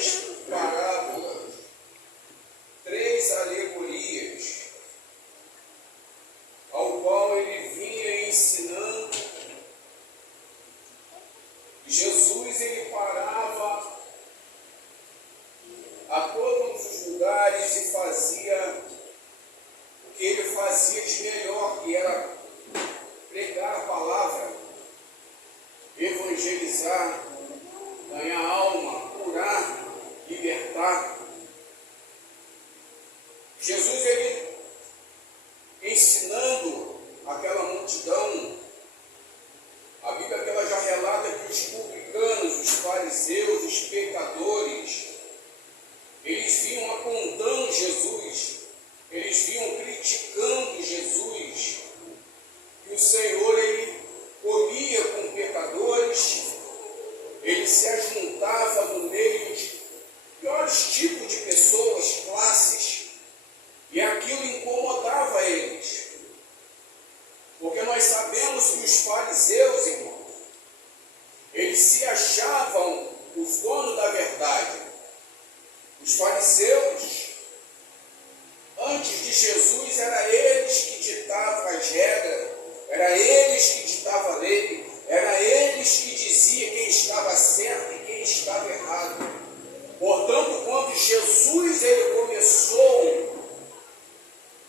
três parábolas, três alegorias, ao qual ele vinha ensinando. Jesus, ele parava a todos os lugares e fazia o que ele fazia de melhor, que era pregar a palavra, evangelizar, ganhar alma, curar, libertar. Jesus, ele ensinando aquela multidão, a Bíblia que ela já relata que os publicanos, os fariseus, os pecadores, eles vinham apontando Jesus, eles vinham criticando Jesus, que o Senhor, ele comia com pecadores, ele se ajuntava no meio de piores tipos de pessoas, classes, e aquilo incomodava eles. Porque nós sabemos que os fariseus, irmãos, eles se achavam os donos da verdade. Os fariseus, antes de Jesus, era eles que ditavam as regras, era eles que ditavam a lei, era eles que diziam quem estava certo e quem estava errado. Portanto, quando Jesus ele começou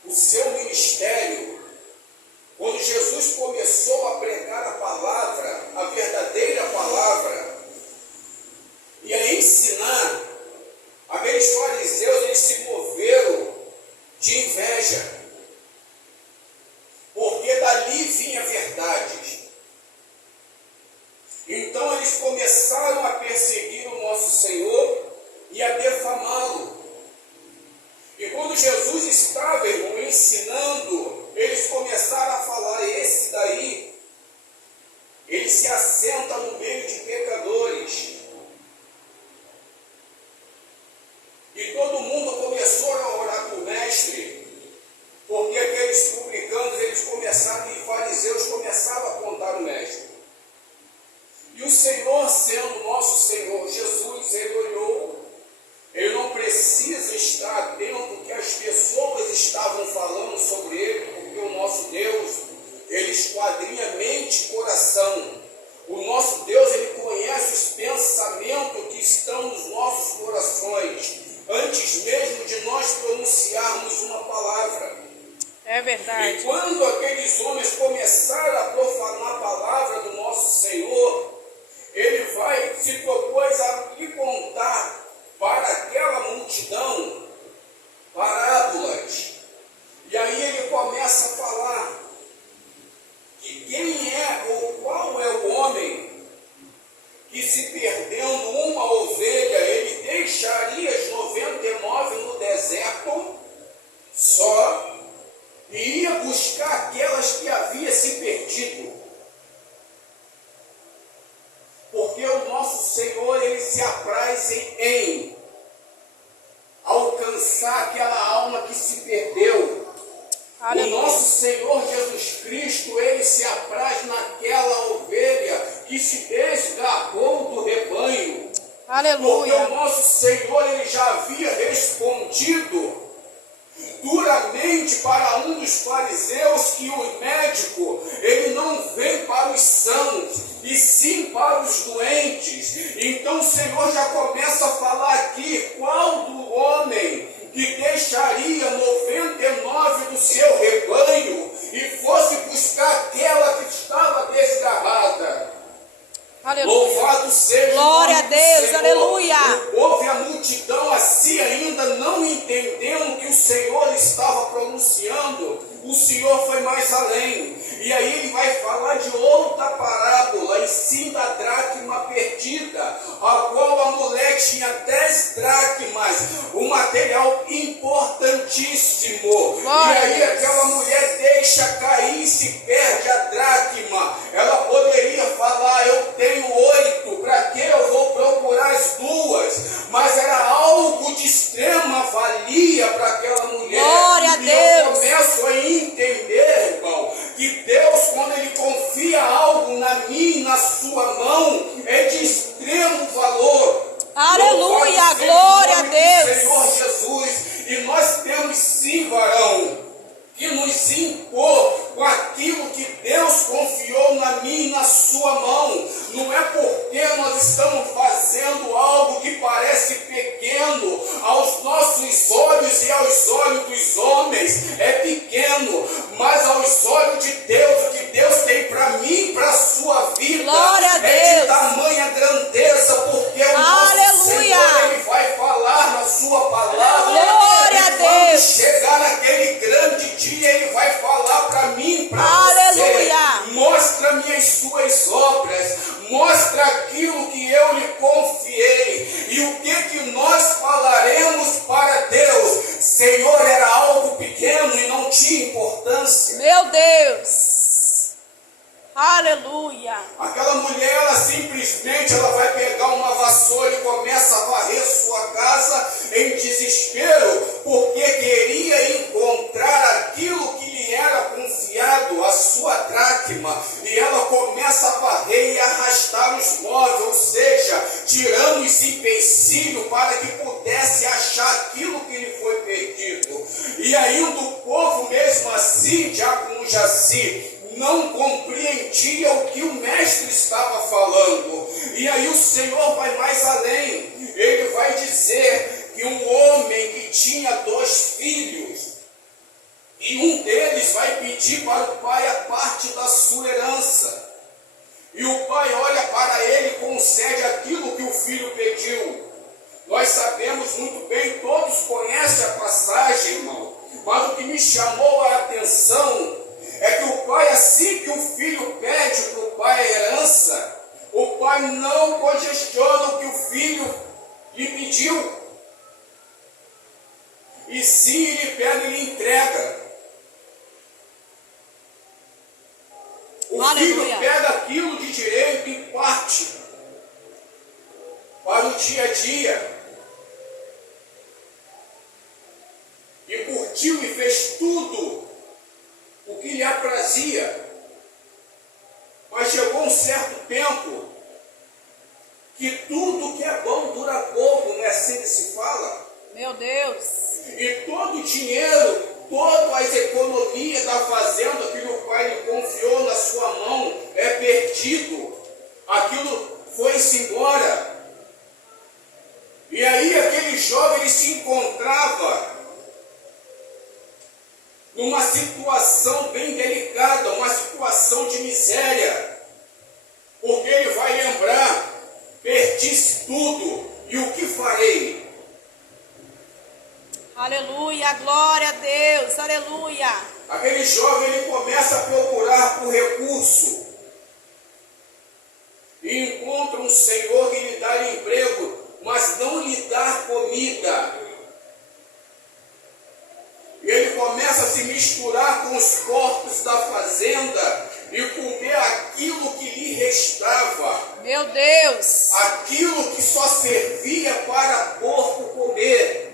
o seu ministério, quando Jesus começou a pregar a palavra, a verdadeira palavra, e a ensinar, aqueles fariseus, eles se moveram de inveja, porque dali vinha verdades. Então eles começaram a perseguir o nosso Senhor e a defamá-lo. E quando Jesus estava, irmão, ensinando, eles começaram a falar: esse daí, ele se assenta no meio de pecadores. E todo mundo começou a orar para o mestre, porque aqueles publicanos, eles começaram, e fariseus começaram a apontar o mestre. E o Senhor, sendo nosso Senhor Jesus, ele olhou, ele não precisa estar atento ao que as pessoas estavam falando sobre ele, porque o nosso Deus, ele esquadrinha mente e coração. O nosso Deus, ele conhece os pensamentos que estão nos nossos corações, antes mesmo de nós pronunciarmos uma palavra. É verdade. E quando aqueles homens começaram a profanar a palavra do nosso Senhor, ele se propôs a lhe contar para aquela multidão parábolas. E aí ele começa a falar que quem é ou qual é o homem que, se perdendo uma ovelha, ele deixaria as 99 no deserto só e ia buscar aquelas que havia se perdido. Porque o nosso Senhor, ele se apraz em alcançar aquela alma que se perdeu. Aleluia. O nosso Senhor Jesus Cristo, ele se apraz naquela ovelha que se desgarrou do rebanho. Aleluia. Porque o nosso Senhor, ele já havia respondido duramente para um dos fariseus que o médico, ele não vem para os sãos, e sim para os doentes. Então o Senhor já começa a falar aqui: qual do homem que deixaria 99 do seu rebanho e fosse buscar aquela que estava desgarrada? Aleluia. Louvado seja glória a Deus, Senhor. aleluia. Houve a multidão assim ainda não entendendo que o Senhor estava pronunciando. O Senhor foi mais além. E aí ele vai falar de outra parábola, e sim da dracma perdida, a qual a mulher tinha 10 dracmas, um material importantíssimo. Glória e aí aquela mulher deixa cair e se perde a dracma. Ela poderia falar: eu tenho 8, para que eu vou procurar as 2? Mas era algo de extrema valia para aquela mulher. Glória a Deus. Eu começo a entender, irmão, que Deus, quando ele confia algo na minha e na sua mão, é de extremo valor. Aleluia, nós estamos fazendo algo que parece pequeno aos nossos olhos e aos olhos dos homens, é pequeno, mas aos olhos de Deus, o que Deus tem para mim e para a sua vida, Glória a é Deus. de tamanha grandeza, porque o nosso Aleluia. Senhor, Ele vai falar na sua palavra. Glória a E quando Deus. chegar naquele grande dia, Ele vai falar para mim, para Aleluia. você. Mostra-me as suas obras, mostra aquilo que eu lhe confiei. E o que nós falaremos para Deus? Senhor, era algo pequeno e não tinha importância. Meu Deus. Aleluia. Aquela mulher, ela simplesmente vai pegar uma vassoura e começa a varrer sua casa em desespero, porque queria encontrar aquilo que lhe era confiado, a sua dracma. E ela começa a varrer e arrastar os móveis, ou seja, tirando os empecilhos para que pudesse achar aquilo que lhe foi perdido. E ainda o povo, mesmo assim, Diácono Jaci, não compreendia o que o mestre estava falando. E aí o Senhor vai mais além. Ele vai dizer que um homem que tinha 2 filhos, e um deles vai pedir para o pai a parte da sua herança. E o pai olha para ele e concede aquilo que o filho pediu. Nós sabemos muito bem, todos conhecem a passagem, irmão. Mas o que me chamou a atenção é que o pai, assim que o filho pede para o pai a herança, o pai não congestiona o que o filho lhe pediu. E sim, ele pega e lhe entrega. O Aleluia. filho pega aquilo de direito e parte para o dia a dia. E curtiu e fez tudo o que lhe aprazia. Mas chegou um certo tempo que tudo que é bom dura pouco, não é assim que se fala? Meu Deus. E todo o dinheiro, todas as economias da fazenda que o pai lhe confiou na sua mão é perdido. Aquilo foi-se embora. E aí aquele jovem, ele se encontrava numa situação bem delicada, uma situação de miséria, porque ele vai lembrar: perdi tudo, e o que farei? Aleluia, glória a Deus, aleluia. Aquele jovem, ele começa a procurar por recurso, e encontra um senhor que lhe dá emprego, mas não lhe dá comida. E ele começa a se misturar com os corpos da fazenda e comer aquilo que lhe restava. Meu Deus. Aquilo que só servia para porco comer.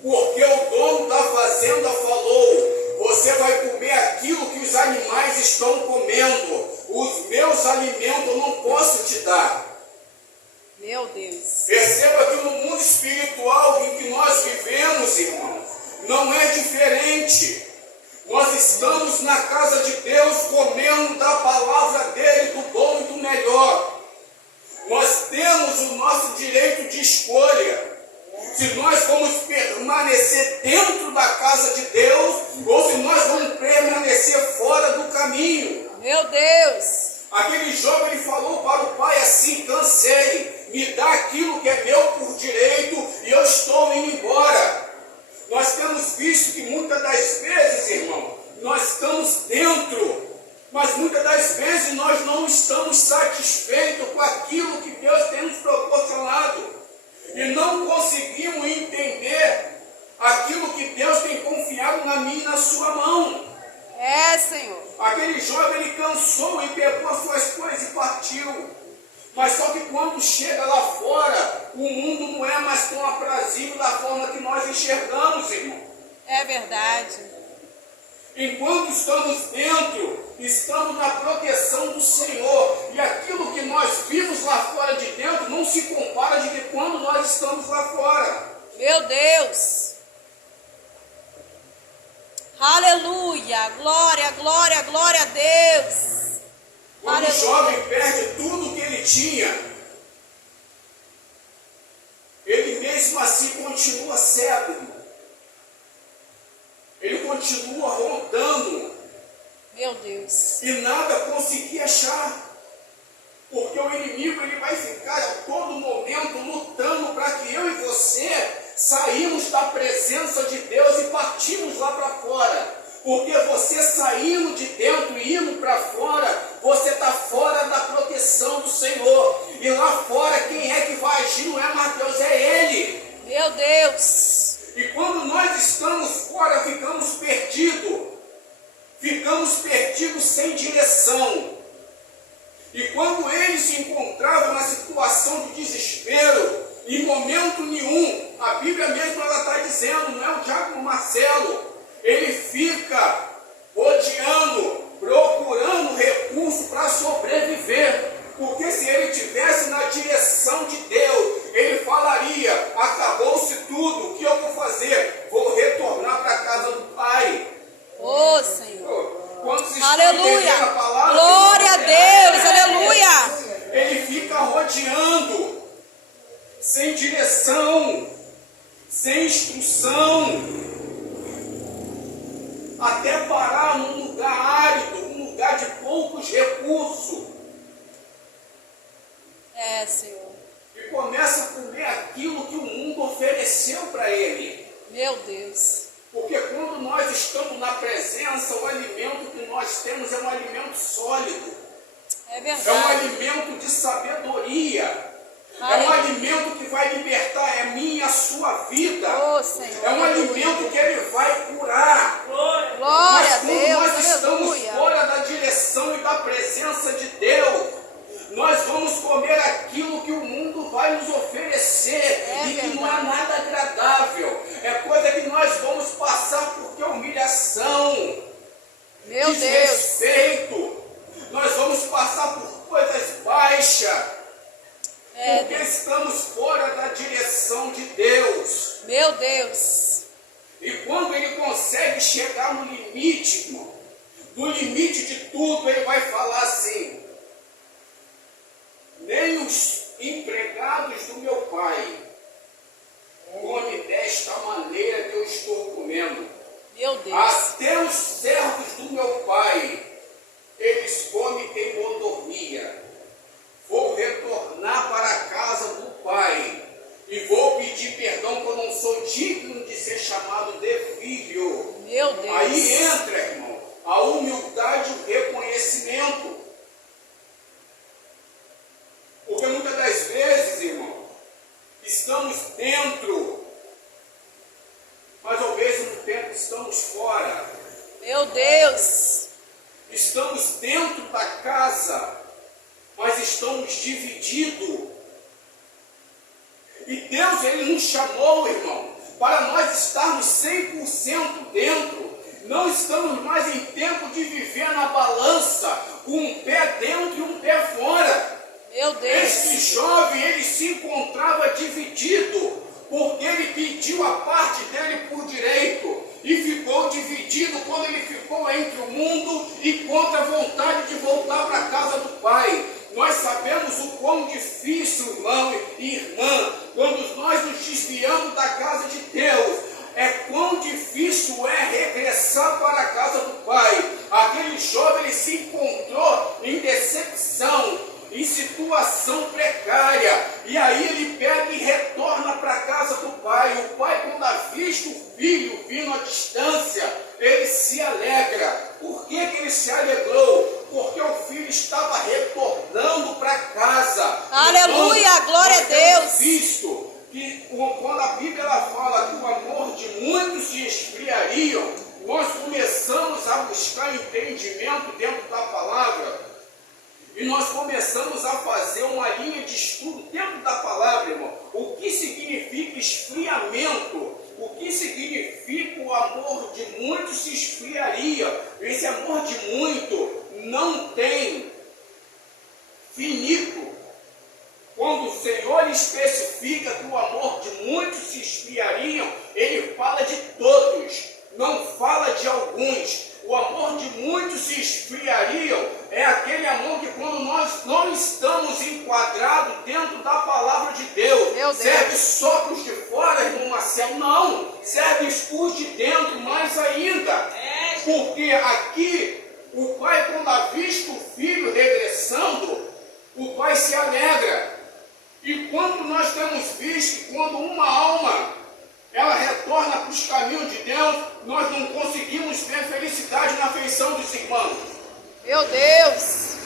Porque o dono da fazenda falou: você vai comer aquilo que os animais estão comendo. Os meus alimentos eu não posso te dar. Meu Deus. Perceba que no mundo espiritual em que nós vivemos, irmãos, não é diferente. Nós estamos na casa de Deus comendo da palavra dele, do bom e do melhor. Nós temos o nosso direito de escolha. Se nós vamos permanecer dentro da casa de Deus ou se nós vamos permanecer fora do caminho. Meu Deus. Aquele jovem, ele falou para o pai assim: cansei, me dá aquilo que é meu por direito e eu estou indo embora. Nós temos visto que muitas das vezes, irmão, nós estamos dentro, mas muitas das vezes nós não estamos satisfeitos com aquilo que Deus tem nos proporcionado. E não conseguimos entender aquilo que Deus tem confiado na minha e na sua mão. É, Senhor. Aquele jovem, ele cansou e pegou as suas coisas e partiu. Mas só que quando chega lá fora, o mundo não é mais tão aprazível da forma que nós enxergamos, irmão. É verdade. Enquanto estamos dentro, estamos na proteção do Senhor. E aquilo que nós vimos lá fora de dentro não se compara de que quando nós estamos lá fora. Meu Deus. Aleluia. Glória, glória, glória a Deus. Quando Aleluia. o jovem perde tudo que ele tinha, assim continua cego, irmão. Ele continua rondando. Meu Deus. E nada conseguia achar. Porque o inimigo ele vai ficar a todo momento lutando para que eu e você saímos da presença de Deus e partimos lá para fora. Porque você saindo de dentro e indo para fora, você está fora da proteção do Senhor. E lá fora quem é que vai agir não é mais Deus, é Ele. Meu Deus. E quando nós estamos fora, ficamos perdidos. Ficamos perdidos sem direção. E quando ele se encontrava na situação de desespero, em momento nenhum, a Bíblia mesmo ela está dizendo, não é o diácono Marcelo, ele fica rodeando, procurando recurso para sobreviver. Porque se ele estivesse na direção de Deus, ele falaria, acabou-se tudo, o que eu vou fazer? Vou retornar para a casa do Pai. Oh, Senhor. Aleluia. A palavra, glória a Deus, aleluia. Ele fica rodeando, sem direção, sem instrução, até parar num lugar árido, um lugar de poucos recursos. Senhor. E começa a comer aquilo que o mundo ofereceu para ele. Meu Deus. Porque quando nós estamos na presença, o alimento que nós temos é um alimento sólido. É verdade. É um alimento de sabedoria. É um alimento que vai libertar a minha e a sua vida. Oh, Senhor. É um alimento que ele vai curar. Glória Mas a quando Deus, nós estamos aleluia. fora da direção e da presença de Deus, nós vamos comer aquilo que o mundo vai nos oferecer e que não é nada agradável. É coisa que nós vamos passar porque é humilhação, meu desrespeito. Nós vamos passar por coisas baixas porque estamos fora da direção de Deus. Meu Deus. E quando ele consegue chegar no limite, irmão, do limite de tudo, ele vai falar assim: nem os empregados do meu pai comem desta maneira que eu estou comendo. Meu Deus. Até os servos do meu pai, eles comem em mordomia. Vou retornar para a casa do pai e vou pedir perdão que eu não sou digno de ser chamado de filho. Meu Deus. Aí entra, irmão, a humildade e o reconhecimento. Porque muitas das vezes, irmão, estamos dentro, mas ao mesmo tempo estamos fora. Meu Deus. Estamos dentro da casa, mas estamos divididos. E Deus, Ele nos chamou, irmão, para nós estarmos 100% dentro. Não estamos mais em tempo de viver na balança, com um pé dentro e um pé fora. Meu Deus. Este jovem, ele se encontrava dividido, porque ele pediu a parte dele por direito, e ficou dividido quando ele ficou entre o mundo e contra a vontade de voltar para a casa do Pai. Nós sabemos o quão difícil, irmão e irmã, quando nós nos desviamos da casa de Deus, é quão difícil é regressar para a casa do Pai. Aquele jovem, ele se encontrou em decepção, em situação precária, e aí ele pega e retorna para a casa do pai. O pai, quando avista o filho vindo à distância, ele se alegra. Por que ele se alegrou? Porque o filho estava retornando para casa. Aleluia, então, glória a Deus. Visto que quando a Bíblia ela fala que o amor de muitos se esfriariam, nós começamos a buscar entendimento dentro da palavra. E nós começamos a fazer uma linha de estudo dentro da palavra, irmão. O que significa esfriamento? O que significa o amor de muitos se esfriaria? Esse amor de muito não tem finito. Quando o Senhor especifica que o amor de muitos se esfriariam, Ele fala de todos, não fala de alguns. O amor de muitos se esfriariam é aquele amor que quando nós não estamos enquadrados dentro da palavra de Deus, serve só para os de fora, não, serve expor de dentro mais ainda. Porque aqui, o pai, quando avista o filho regressando, o pai se alegra. E quando nós temos visto que quando uma alma, ela retorna para os caminhos de Deus, nós não conseguimos ver felicidade na afeição dos irmãos. Meu Deus.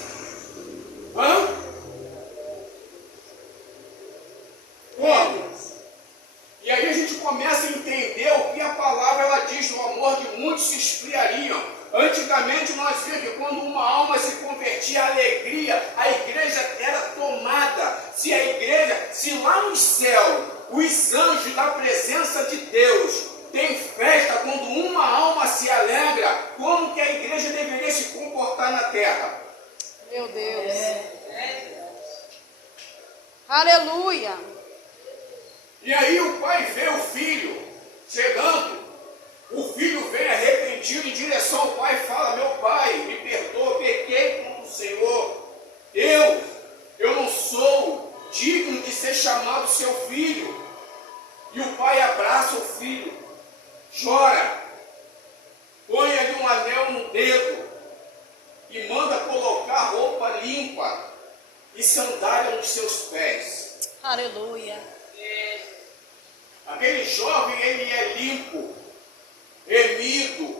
Como? E aí a gente começa a entender o que a palavra ela diz, o amor de muitos se esfriariam. Antigamente nós vimos que quando uma alma se convertia, a alegria, a igreja era tomada. Se lá no céu, os anjos da presença de Deus têm festa quando uma alma se alegra, como que a igreja deveria se comportar na terra? Meu Deus. Aleluia. E aí o pai vê o filho chegando, o filho vem arrependido em direção ao pai e fala: meu pai, me perdoa, pequei contra o Senhor. Eu não sou digno de ser chamado seu filho. E o pai abraça o filho, chora, põe ali um anel no dedo e manda colocar roupa limpa e sandália nos seus pés. Aleluia. Aquele jovem, ele é limpo, remido,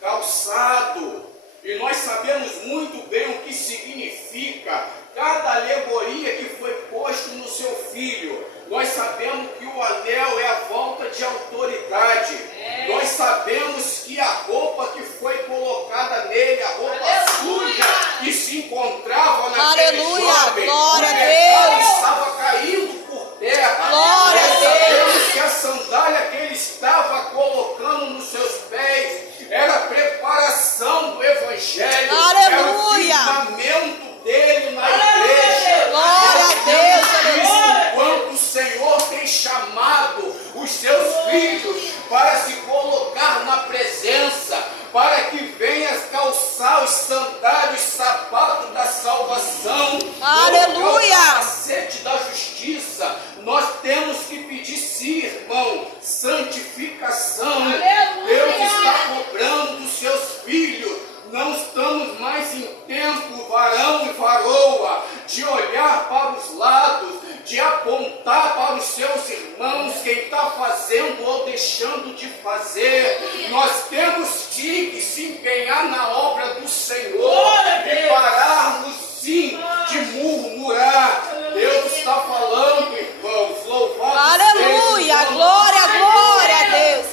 calçado, e nós sabemos muito bem o que significa cada alegoria que foi posto no seu filho. Nós sabemos que o anel é a volta de autoridade. Nós sabemos que a roupa que foi colocada nele, a roupa suja que se encontrava naquele jovem, glória a Deus, Deus, estava caindo por terra. Glória a Nós Deus. sabemos que a sandália que ele estava colocando nos seus pés era a preparação do evangelho. Aleluia. Era o fundamento dele na igreja. Glória a Deus, Isso quando o Senhor tem chamado os seus filhos para se colocar na presença, para que venha calçar os sandálios, sapatos da salvação, Aleluia. o capacete da justiça. Nós temos que pedir, sim, irmão, santificação. Aleluia. Deus está cobrando dos seus filhos. Não estamos mais em tempo, varão e varoa, de olhar para os lados, de apontar para os seus irmãos quem está fazendo ou deixando de fazer. Nós temos que se empenhar na obra do Senhor e pararmos sim de murmurar. Deus está falando, irmãos, louvado Aleluia. seja o nome Glória, do glória a Senhor. Deus.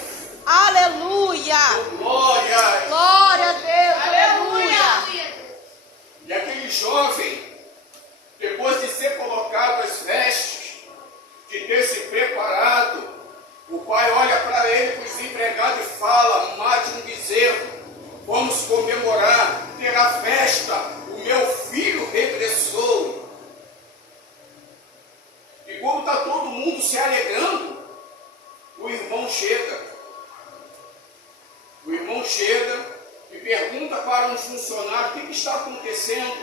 Aleluia. Glória. Glória a Deus. Aleluia. E aquele jovem, depois de ser colocado as vestes, de ter se preparado, o pai olha para ele, para os empregados, e fala: mate um bezerro, vamos comemorar, terá festa, o meu filho regressou. E como está todo mundo se alegrando, o irmão chega. O irmão chega e pergunta para um funcionário: o que está acontecendo?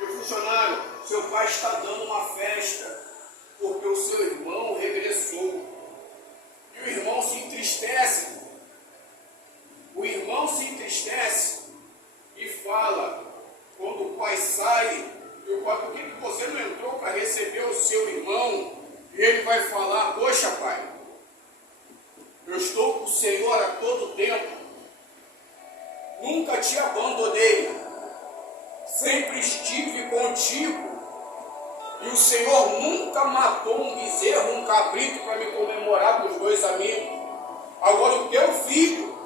E o funcionário: seu pai está dando uma festa, porque o seu irmão regressou. E o irmão se entristece. O irmão se entristece e fala, quando o pai sai, e o pai: por que você não entrou para receber o seu irmão? E ele vai falar: poxa, pai, eu estou com o Senhor a todo tempo, nunca te abandonei, sempre estive contigo, e o Senhor nunca matou um bezerro, um cabrito para me comemorar com os dois amigos. Agora o teu filho,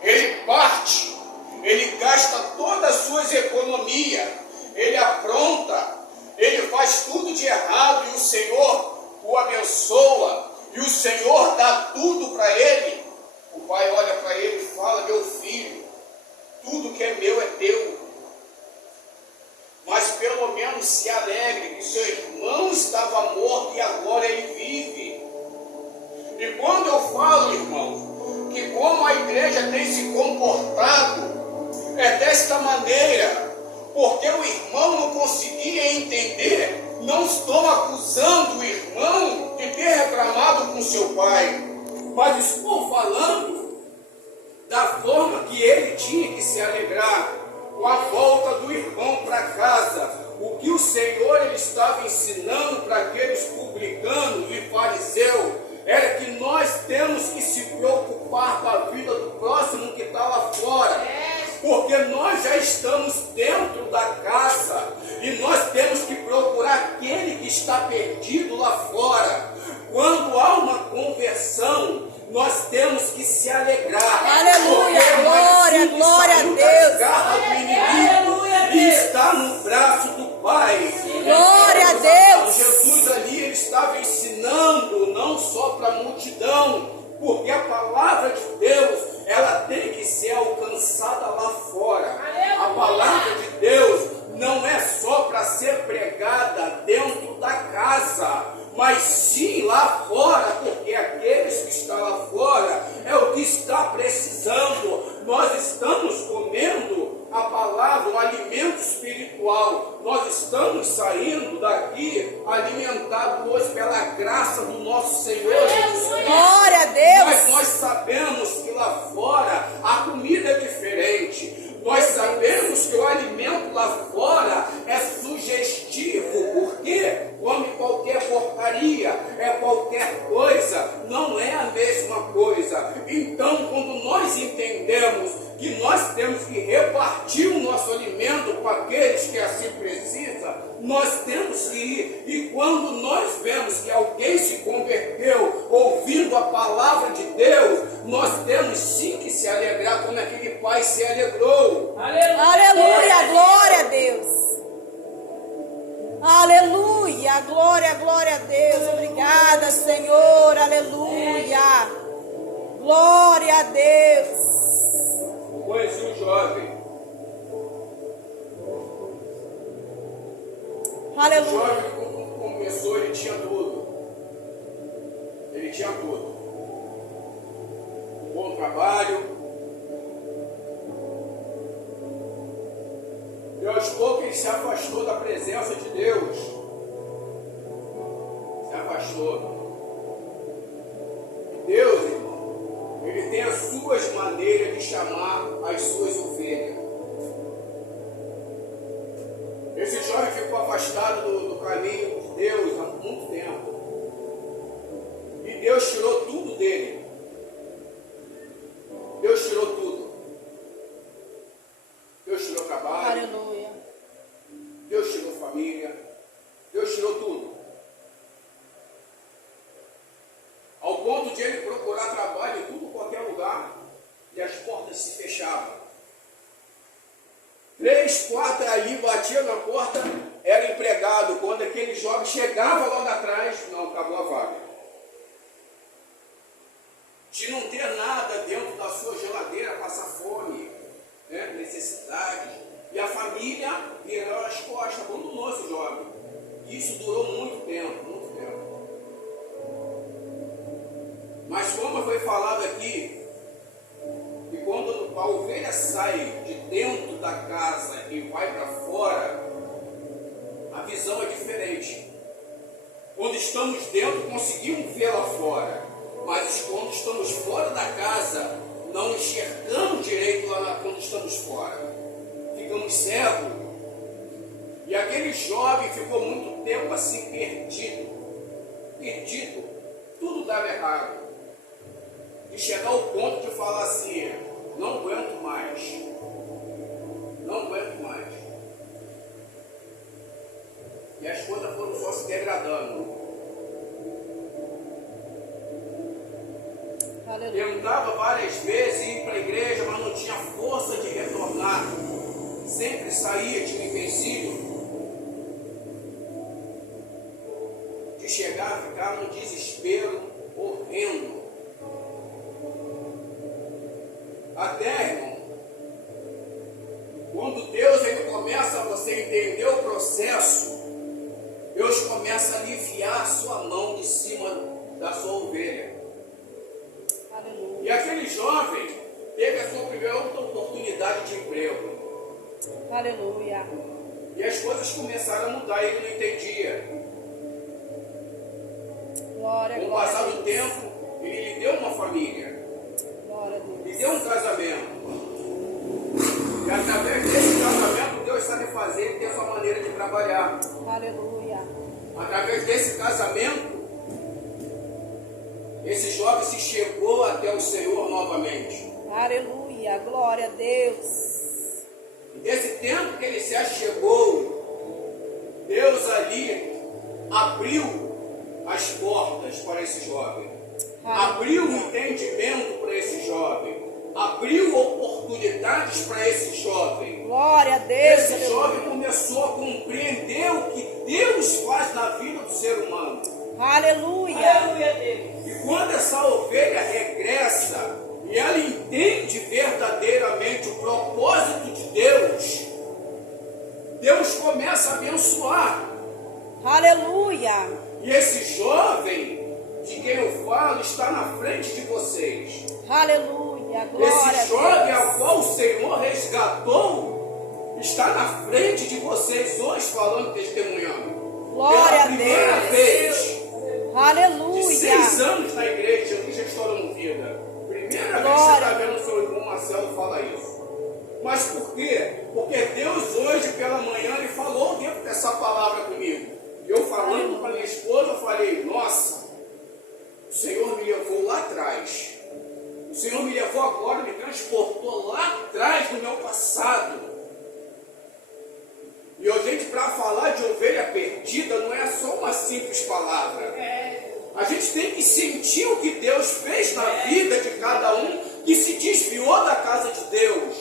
ele parte, ele gasta todas as suas economias, ele apronta, ele faz tudo de errado, e o Senhor o abençoa, e o Senhor dá tudo para ele. O pai olha para ele e fala: meu filho, tudo que é meu é teu, mas pelo menos se alegre que seu irmão estava morto e agora ele vive. E quando eu falo, irmão, que como a igreja tem se comportado, é desta maneira, porque o irmão não conseguia entender. Não estou acusando o irmão de ter reclamado com seu pai, mas estou falando da forma que ele tinha que se alegrar com a volta do irmão para casa. O que o Senhor ele estava ensinando para aqueles publicanos e fariseus era que nós temos que se preocupar com a vida do próximo que está lá fora, porque nós já estamos dentro da casa e nós temos que procurar aquele que está perdido lá fora. Quando há uma conversão, nós temos que se alegrar. Aleluia, glória, glória a Deus. Garra do inimigo e está no braço do Pai. Glória a Deus. Jesus ali ele estava ensinando não só para a multidão, porque a palavra de Deus ela tem que ser alcançada lá fora. A palavra de Deus não é só para ser pregada dentro da casa, mas sim lá fora, porque aqueles que estão lá fora é o que está precisando. Nós estamos comendo a palavra, o alimento espiritual. Nós estamos saindo daqui alimentados hoje pela graça do nosso Senhor Jesus Cristo. Glória a Deus. Mas nós sabemos que lá fora a comida é diferente. Nós sabemos que o alimento lá fora é sugestivo, porque come qualquer porcaria, é qualquer coisa, não é a mesma coisa. Então, quando nós entendemos que nós temos que repartir o nosso alimento com aqueles que assim precisam, nós temos que ir. E quando nós vemos que alguém se converteu ouvindo a palavra de Deus, nós temos sim que se alegrar como aquele pai se alegrou. Aleluia, glória a Deus. Aleluia, glória, glória a Deus. Obrigada, Senhor. Aleluia. Glória a Deus. Conheci um jovem. Aleluia. O jovem, quando começou, ele tinha tudo. Ele tinha tudo. Um bom trabalho. E aos poucos ele se afastou da presença de Deus. Se afastou. Deus, irmão, ele tem as suas maneiras de chamar as suas ovelhas. Esse jovem ficou afastado do caminho de Deus há muito tempo. E Deus tirou tudo dele. Deus tirou tudo. Deus tirou trabalho. Aleluia. Deus tirou família. Deus tirou tudo. Ao ponto de ele procurar trabalho em tudo qualquer lugar e as portas se fechavam. 3, 4 ali batia na porta, era empregado. Quando aquele jovem chegava logo atrás, não, acabou a vaga. De não ter nada dentro da sua geladeira, passar fome, né, necessidade. E a família virou as costas, abandonou esse jovem. Isso durou muito tempo, muito tempo. Mas como foi falado aqui, e quando a ovelha sai de dentro da casa e vai para fora, a visão é diferente. Quando estamos dentro, conseguimos ver lá fora. Mas quando estamos fora da casa, não enxergamos direito lá quando estamos fora. Ficamos cegos. E aquele jovem ficou muito tempo assim perdido. Perdido. Tudo dava errado. E chegar ao ponto de falar assim, não aguento mais. Não aguento mais. E as coisas foram só se degradando. Aleluia. Tentava várias vezes ir para a igreja, mas não tinha força de retornar. Sempre saía de um empecilho. De chegar a ficar num desespero horrendo. Até, irmão, quando Deus ele começa a você entender o processo, Deus começa a aliviar a sua mão de cima da sua ovelha. Aleluia. E aquele jovem teve a sua primeira oportunidade de emprego. Aleluia. E as coisas começaram a mudar, ele não entendia. Glória, Com o glória. passar do tempo, ele lhe deu uma família. Glória a Deus. E deu um casamento. E através desse casamento, Deus sabe fazer e tem a sua maneira de trabalhar. Aleluia. Através desse casamento, esse jovem se chegou até o Senhor novamente. Aleluia. Glória a Deus. E desse tempo que ele se achegou, Deus ali abriu as portas para esse jovem. Abriu o entendimento para esse jovem. Abriu oportunidades para esse jovem. Glória a Deus. Esse jovem começou a compreender o que Deus faz na vida do ser humano. Aleluia. E quando essa ovelha regressa e ela entende verdadeiramente o propósito de Deus, Deus começa a abençoar. Aleluia. E esse jovem de quem eu falo está na frente de vocês. Aleluia. Glória Esse a jovem Deus. ao qual o Senhor resgatou está na frente de vocês hoje falando, testemunhando. Glória Pela a primeira Deus. vez de Aleluia. 6 anos na igreja, Jesus já estourando vida. Primeira vez que você está vendo o seu irmão Marcelo falar isso. Mas por quê? Porque Deus hoje pela manhã ele falou dentro dessa palavra comigo. Eu falando com a minha esposa, eu falei, nossa, o Senhor me levou lá atrás. O Senhor me levou agora, me transportou lá atrás do meu passado. E a gente, para falar de ovelha perdida, não é só uma simples palavra. A gente tem que sentir o que Deus fez na vida de cada um que se desviou da casa de Deus.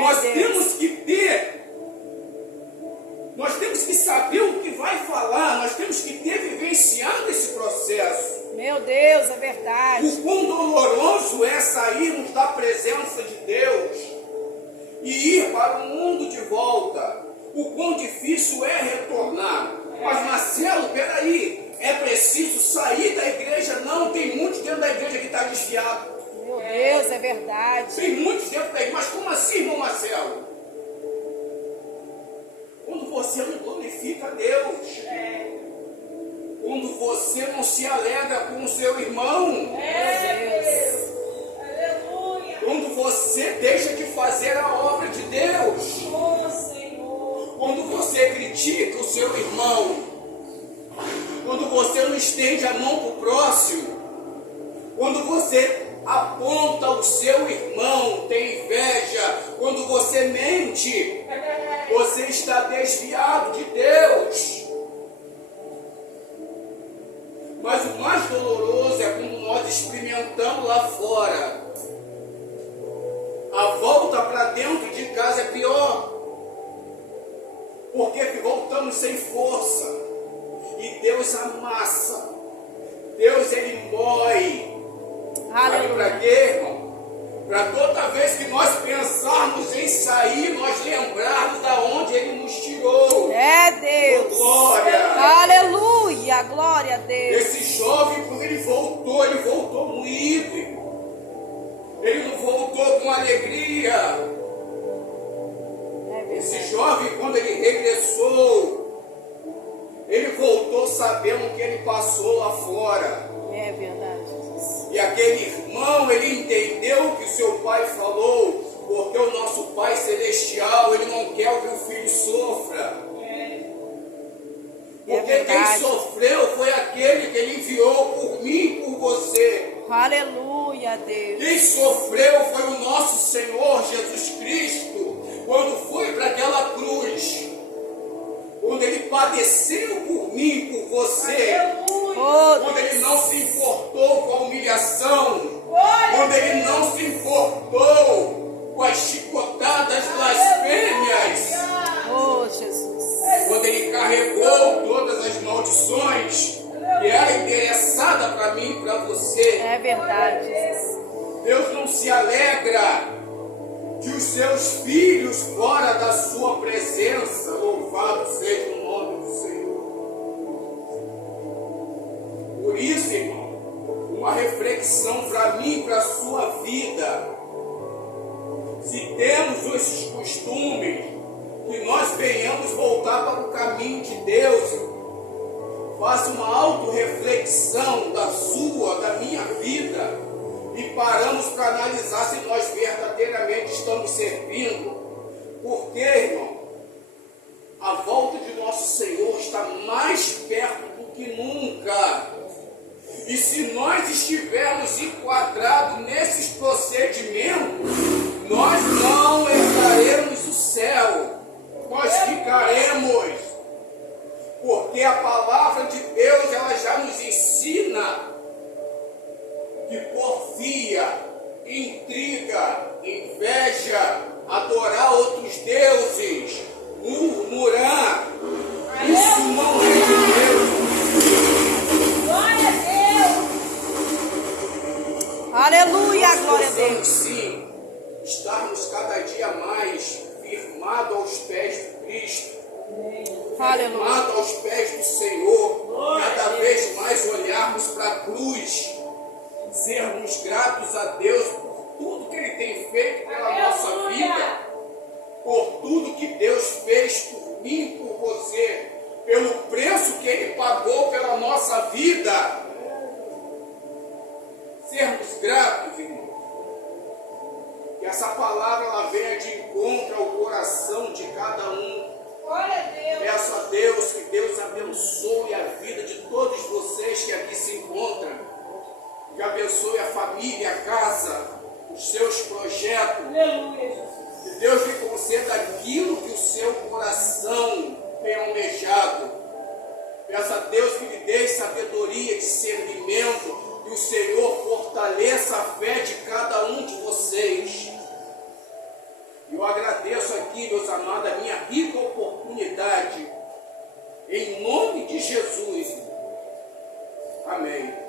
Nós temos que ter, nós temos que saber o que vai falar, nós temos que ter vivenciado esse processo. Meu Deus, é verdade. O quão doloroso é sairmos da presença de Deus e ir para o mundo de volta. O quão difícil é retornar. Mas Marcelo, peraí, é preciso sair da igreja? Não, tem muitos dentro da igreja que está desviado. Meu Deus, é verdade. Tem muitos dentro da igreja. Mas como assim, irmão Marcelo? Quando você não glorifica Deus. Quando você não se alegra com o seu irmão. Quando você deixa de fazer a obra de Deus. Quando você critica o seu irmão. Quando você não estende a mão para o próximo. Quando você aponta o seu irmão, tem inveja. Quando você mente, você está desviado de Deus. Mas o mais doloroso é quando nós experimentamos lá fora. A volta para dentro de casa é pior. Porque voltamos sem força. E Deus amassa. Deus, Ele mói. Sabe para quê, irmão? Para toda vez que nós pensarmos em sair, nós lembrarmos da onde Ele nos tirou. É Deus. Glória. Aleluia. Glória a Deus. Esse jovem, quando ele voltou moído. Ele não voltou com alegria. Esse jovem, quando ele regressou, ele voltou sabendo o que ele passou lá fora. É verdade, Jesus. E aquele irmão, ele entendeu o que seu pai falou, porque o nosso Pai Celestial, ele não quer que o filho sofra. Porque quem sofreu foi aquele que ele enviou por mim e por você. Aleluia, Deus. Quem sofreu foi o nosso Senhor Jesus Cristo, quando foi para aquela cruz, quando Ele padeceu por mim e por você, quando Ele não se importou com a humilhação, quando Ele não se importou com as chicotadas blasfêmias, Oh, Jesus. quando Ele carregou todas as maldições que era endereçada para mim e para você. É verdade, Jesus. Deus não se alegra de os seus filhos fora da sua presença. Louvado seja o nome do Senhor. Por isso, irmão, uma reflexão para mim e para a sua vida. Se temos esses costumes, que nós venhamos voltar para o caminho de Deus. Faça uma autorreflexão da sua, da minha vida. e paramos para analisar se nós verdadeiramente estamos servindo. Porque, irmão, a volta de nosso Senhor está mais perto do que nunca. E se nós estivermos enquadrados nesses procedimentos, nós não herdaremos o céu. Nós ficaremos. Porque a palavra de Deus, ela já nos ensina que porfia, intriga, inveja, adorar outros deuses, murmurar, isso não é de Deus. Glória a Deus. Aleluia, glória a Deus. Sim, estarmos cada dia mais firmados aos pés de Cristo. Firmado aos pés do Senhor, cada vez mais olharmos para a cruz, sermos gratos a Deus por tudo que Ele tem feito pela nossa vida, por tudo que Deus fez por mim, por você, pelo preço que Ele pagou pela nossa vida. Sermos gratos, irmão. Que essa palavra ela venha de encontro ao coração de cada um. Peço a Deus que Deus abençoe a vida de todos vocês que aqui se encontram, que abençoe a família, a casa, os seus projetos, que Deus lhe conceda aquilo que o seu coração tem almejado. Peço a Deus que lhe dê sabedoria, discernimento, que o Senhor fortaleça a fé de cada um de vocês. Eu agradeço aqui, meus amados, a minha rica oportunidade, em nome de Jesus. Amém.